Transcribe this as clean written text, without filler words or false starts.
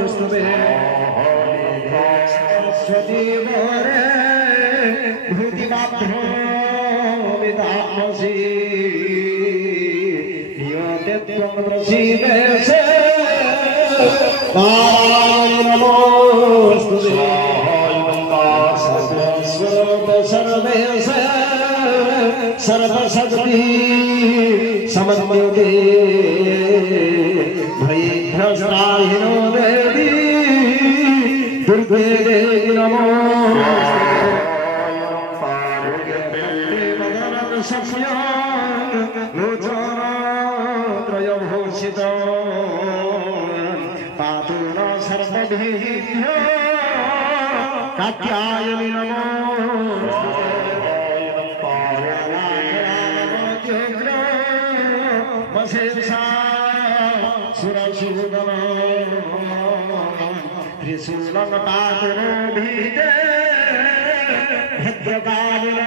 नमोस्तुते सरस्वती वरे भूतिमाभ्यो विदामसि योते त्वं प्रसीदेशे नारायण नमोस्तुते सर्वेश सर्वशक्ति समन्विते भयभ्रष्टाहिनो देवी दुर्गे देवी नमो लोचनत्रयभूषितो पातु न सर्वभीभ्यो कात्यायनि नमो त्रिशूलं पातुरो भीते भद्रकालिन